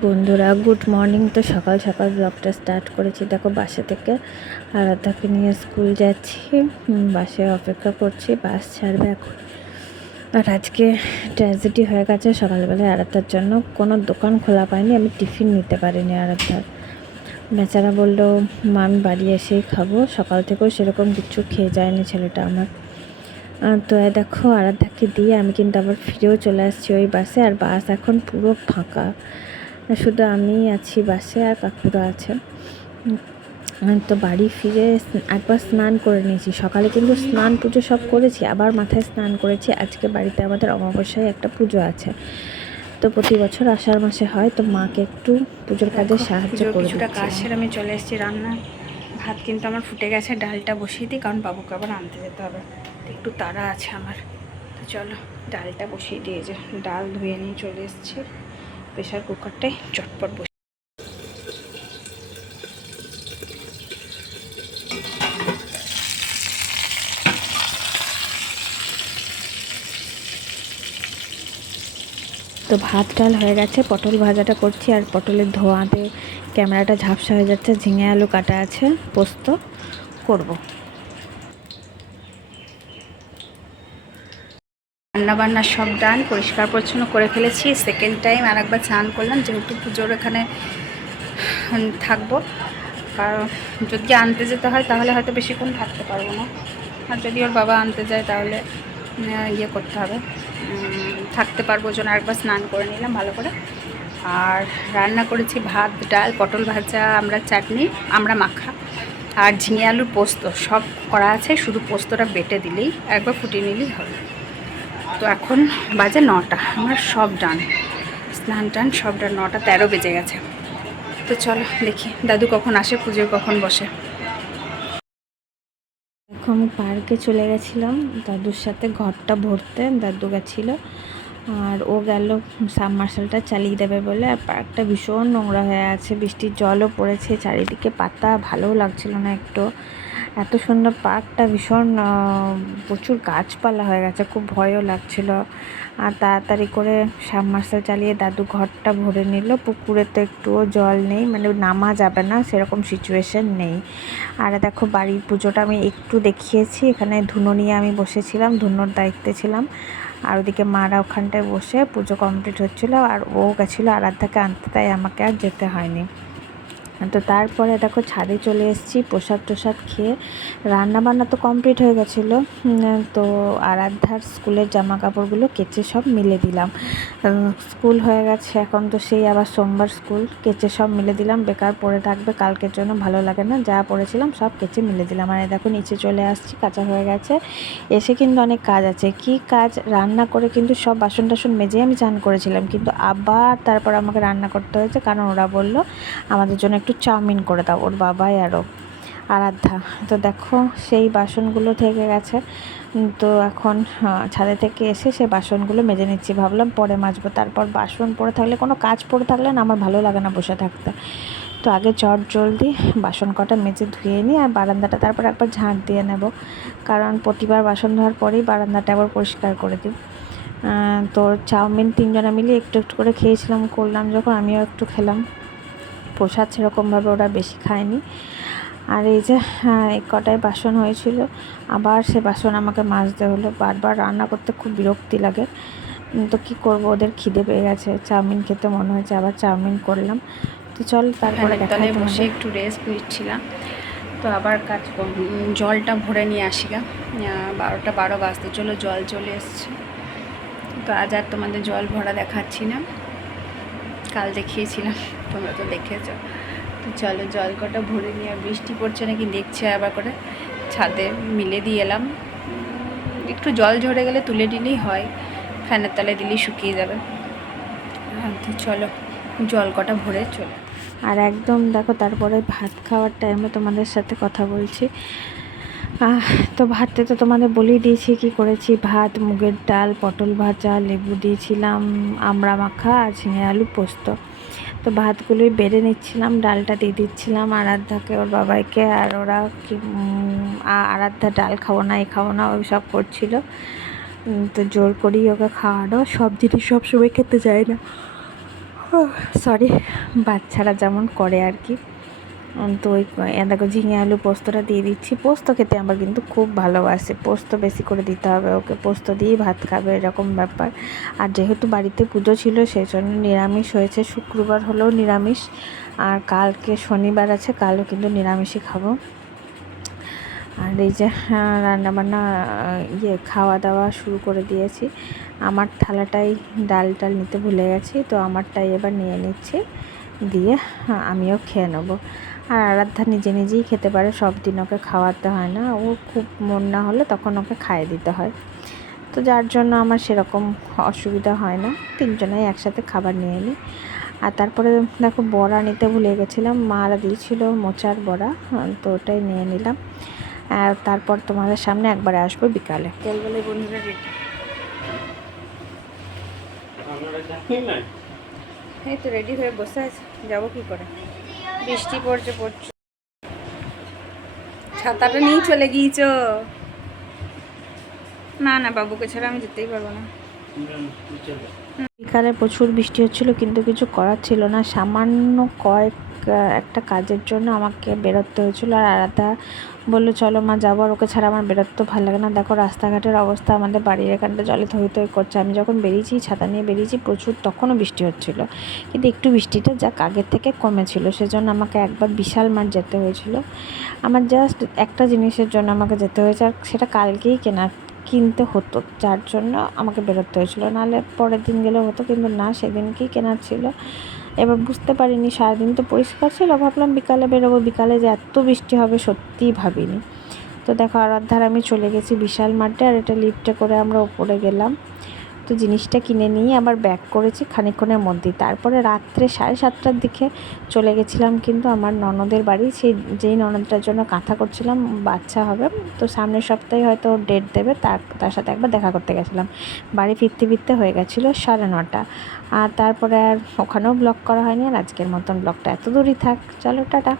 বন্ধুরা good morning. তো সকাল সকাল ব্লগটা স্টার্ট করেছি। দেখো বাসে থেকে আরাধ্যাকে নিয়ে স্কুল যাচ্ছি, বাসে অপেক্ষা করছি, বাস ছাড়বে এখন। আর আজকে ট্র্যাজেডি হয়ে গেছে, সকালবেলায় আরাধ্যার জন্য কোনো দোকান খোলা পাইনি, আমি টিফিন নিতে পারিনি। আরাধ্যার বেচারা বললো মা আমি বাড়ি এসেই খাবো, সকাল থেকেও সেরকম কিছু খেয়ে যায়নি ছেলেটা আমার। তো দেখো আরাধ্যাকে দিয়ে আমি কিন্তু আবার ফিরেও চলে আসছি ওই বাসে। আর বাস এখন পুরো ফাঁকা, শুধু আমিই আছি বাসে আর কাকুরা আছে। তো বাড়ি ফিরে একবার স্নান করে নিয়েছি, সকালে কিন্তু স্নান পুজো সব করেছি, আবার মাথায় স্নান করেছি। আজকে বাড়িতে আমাদের অমাবস্যায় একটা পুজো আছে, তো প্রতি বছর আষাঢ় মাসে হয়, তো মাকে একটু পুজোর কাজে সাহায্য করে কিছুটা দিচ্ছি। কাজ সেরে আমি চলে এসেছি রান্না। ভাত কিন্তু আমার ফুটে গেছে, ডালটা বসিয়ে দিই কারণ বাবুকে আবার আনতে যেতে হবে, একটু তাড়া আছে আমার। তো চলো ডালটা বসিয়ে দিয়ে, যে ডাল ধুয়ে নিয়ে চলে এসেছি, প্রেশার কুকারটাই চটপট বসে। তো ভাত ডাল হয়ে গেছে, পটল ভাজাটা করছি, আর পটলের ধোঁয়াতে ক্যামেরাটা ঝাপসা হয়ে যাচ্ছে। ঝিঙে আলু কাটা আছে, পোস্ত করব। রান্নাবান্না সব ডান, পরিষ্কার পরিচ্ছন্ন করে ফেলেছি। সেকেন্ড টাইম আর একবার স্নান করলাম, যেহেতু পুজোর এখানে থাকবো। কারণ যদি আনতে যেতে হয় তাহলে হয়তো বেশিক্ষণ থাকতে পারবো না, আর যদি ওর বাবা আনতে যায় তাহলে ইয়ে করতে হবে, থাকতে পারবো। ওই জন্য আরেকবার স্নান করে নিলাম ভালো করে। আর রান্না করেছি ভাত ডাল, পটল ভাজা, আমরা চাটনি, আমরা মাখা, আর ঝিঙে আলুর পোস্ত সব করা আছে। শুধু পোস্তটা বেটে দিলেই, একবার ফুটিয়ে নিলেই হবে। তো এখন বাজে 9টা, আমার সব ডান, স্নান টান সব ডান। 9:13 বেজে গেছে। তো চলো দেখি দাদু কখন আসে, পুজো কখন বসে। এখন আমি পার্কে চলে গেছিলাম দাদুর সাথে, ঘরটা ভরতে দাদু গেছিলো, আর ও গেল সাবমার্শালটা চালিয়ে দেবে বলে। আর পার্কটা ভীষণ নোংরা হয়ে আছে, বৃষ্টির জলও পড়েছে, চারিদিকে পাতা, ভালোও লাগছিল না একটু। এত সুন্দর পার্কটা, ভীষণ প্রচুর গাছপালা হয়ে গেছে, খুব ভয়ও লাগছিল। আর তাড়াতাড়ি করে সাবমার্শাল চালিয়ে দাদু ঘরটা ভরে নিল। পুকুরে তো একটুও জল নেই, মানে নামা যাবে না সেরকম সিচুয়েশন নেই। আর দেখো বাড়ির পুজোটা আমি একটু দেখিয়েছি, এখানে ধুনো নিয়ে আমি বসেছিলাম, ধুনোর দায়িত্বে ছিলাম। আর ওদিকে মারা ওখানটায় বসে পুজো কমপ্লিট হচ্ছিলো, আর ও গেছিলো আরাধ্যাকে আনতে, তাই আমাকে আর যেতে হয়নি। তো তারপরে দেখো ছাদে চলে এসেছি, প্রসাদ টোসাদ খেয়ে। রান্নাবান্না তো কমপ্লিট হয়ে গেছিলো, তো আরাধ্যার স্কুলের জামা কাপড়গুলো কেচে সব মিলে দিলাম। স্কুল হয়ে গেছে এখন, তো সেই আবার সোমবার স্কুল, কেচে সব মিলে দিলাম, বেকার পড়ে থাকবে, কালকের জন্য ভালো লাগে না। যা পড়েছিলাম সব কেচে মিলে দিলাম। আর দেখো নিচে চলে আসছি, কাঁচা হয়ে গেছে। এসে কিন্তু অনেক কাজ আছে, কি কাজ, রান্না করে কিন্তু সব বাসন টাসন মেজে আমি চান করেছিলাম, কিন্তু আবার তারপর আমাকে রান্না করতে হয়েছে, কারণ ওরা বললো আমাদের জন্য একটু চাউমিন করে দাও, ওর বাবাই আরও আরাধ্যা। তো দেখো সেই বাসনগুলো থেকে গেছে, তো এখন ছাদে থেকে এসে সেই বাসনগুলো মেজে নিচ্ছি, ভাবলাম পরে মাজবো। তারপর বাসন পড়ে থাকলে, কোনো কাজ পড়ে থাকলে না আমার ভালো লাগে না বসে থাকতে, তো আগে চট জলদি বাসন কটা মেজে ধুয়ে নিই, আর বারান্দাটা তারপর একবার ঝাঁট দিয়ে নেব, কারণ প্রতিবার বাসন ধোয়ার পরেই বারান্দাটা আবার পরিষ্কার করে দিই। তো চাউমিন তিনজনে মিলে একটু একটু করে খেয়েছিলাম, করলাম যখন, আমিও একটু খেলাম। প্রসাদ সেরকমভাবে ওরা বেশি খায়নি। আর এই যে এই কটাই বাসন হয়েছিল, আবার সে বাসন আমাকে মাজতে হলো। বারবার রান্না করতে খুব বিরক্তি লাগে, তো কি করব, ওদের খিদে পেয়ে গেছে, চাউমিন খেতে মনে হয়েছে, আবার চাউমিন করলাম। তো চল তারপরে দেখা তলে বসে একটু রেস্ট নিচ্ছিলাম, তো আবার জলটা ভরে নিয়ে আসি গা। 12টা বাজতে চলো, জল চলে এসছে। তো আজ আর তোমাদের জল ভরা দেখাচ্ছি না, কাল দেখিয়েছিলাম, তোমরা তো দেখেছো। তো চলো জল কটা ভরে নিয়ে, বৃষ্টি পড়ছে নাকি দেখছে আবার করে, ছাদে মিলে দিয়ে এলাম। একটু জল ঝরে গেলে তুলে দিলেই হয়, ফ্যানের তলায় দিলেই শুকিয়ে যাবে। তো চলো জল কটা ভরে চলো। আর একদম দেখো তারপরে ভাত খাওয়ার টাইমে তোমাদের সাথে কথা বলছি। তো ভাতটা তো তোমাদের বলেই দিয়েছি কি করেছি, ভাত, মুগের ডাল, পটল ভাজা, লেবু দিয়েছিলাম, আমড়া মাখা, আর ঝিঙে আলু পোস্ত। তো ভাতগুলোই বেড়ে নিচ্ছিলাম, ডালটা দিয়ে দিচ্ছিলাম আরাধ্যাকে, ওর বাবাইকে। আর ওরা কি আরাধ্যা ডাল খাবো না, এই খাবো না, ওই সব করছিল। তো জোর করেই ওকে খাওয়ানো, সব জিনিস সবসময় খেতে চায় না। সরি, বাচ্চারা যেমন করে আর কি। তো ওই দেখো ঝিঙে আলু পোস্তটা দিয়ে দিচ্ছি। পোস্ত খেতে আমার কিন্তু খুব ভালোবাসে, পোস্ত বেশি করে দিতে হবে ওকে, পোস্ত দিয়েই ভাত খাবে এরকম ব্যাপার। আর যেহেতু বাড়িতে পুজো ছিল সেই জন্য নিরামিষ হয়েছে, শুক্রবার হলেও নিরামিষ, আর কালকে শনিবার আছে, কালও কিন্তু নিরামিষই খাবো। আর এই যে রান্নাবান্না খাওয়া দাওয়া শুরু করে দিয়েছি। আমার থালাটাই ডাল নিতে ভুলে গেছি, তো আমারটাই এবার নিয়ে নিচ্ছি, দিয়ে আমিও খেয়ে নেবো। আর আরাধ্যা নিজে নিজেই খেতে পারে, সব দিন ওকে খাওয়াতে হয় না, ও খুব মন না হলে তখন ওকে খাইয়ে দিতে হয়। তো যার জন্য আমার সেরকম অসুবিধা হয় না, তিনজনেই একসাথে খাবার নিয়ে নিই। আর তারপরে দেখো বড়া নিতে ভুলে গেছিলাম, মারা দিয়েছিল মোচার বড়া, তো ওটাই নিয়ে নিলাম। আর তারপর তোমাদের সামনে একবারে আসবো বিকালে। বিকালবেলা বন্ধুরা রেডি, এই তো রেডি হয়ে বসে আছে, যাবো কি করে, বৃষ্টি পড়ছে। ছাতাটা নিয়ে চলে গিয়েছো? না না, বাবুকে ছাড়া আমি যেতেই পারবো না। বিকালে প্রচুর বৃষ্টি হচ্ছিল, কিন্তু কিছু করার ছিল না, সামান্য একটা কাজের জন্য আমাকে বেরোতে হয়েছিল। আর আরাধ্যা বললো চলো মা যাবো, আর ওকে ছাড়া আমার বেরোতে ভালো লাগে না। দেখো রাস্তাঘাটের অবস্থা, আমাদের বাড়ির এখানটা জলে থই থই করছে। আমি যখন বেরিয়েছি, ছাতা নিয়ে বেরিয়েছি, প্রচুর তখনও বৃষ্টি হচ্ছিল, কিন্তু একটু বৃষ্টিটা যাক আগের থেকে কমেছিল, সেজন্য আমাকে একবার বিশাল মাঠ যেতে হয়েছিল। আমার জাস্ট একটা জিনিসের জন্য আমাকে যেতে হয়েছে, আর সেটা কালকেই কিনতে হতো, যার জন্য আমাকে বেরোতে হয়েছিল, নাহলে পরের দিন গেলেও হতো, কিন্তু না, সেদিনকেই কেনার ছিল। এবার বুঝতে পারিনি, সারাদিন তো পরিষ্কার ছিল, ভাবলাম বিকালে বেরোবো, বিকালে যে এত বৃষ্টি হবে সত্যিই ভাবিনি। তো দেখো আরাধ্যার আমি চলে গেছি বিশাল মাঠে, আর এটা লিফটে করে আমরা ওপরে গেলাম। তো জিনিসটা কিনে নিয়ে আবার ব্যাক করেছি খানিকক্ষণের মধ্যেই। তারপরে রাত্রে 7:30টার দিকে চলে গেছিলাম কিন্তু আমার ননদের বাড়ি, যেই ননদটার জন্য কাঁথা করছিলাম, বাচ্চা হবে, তো সামনের সপ্তাহে হয়তো ডেট দেবে, তার সাথে একবার দেখা করতে গেছিলাম। বাড়ি ফিরতে হয়ে গেছিলো 9:30। আর তারপরে আর ওখানেও ব্লগ করা হয়নি, আর আজকের মতন ব্লগটা এত দূরই থাক, চলো টাটা।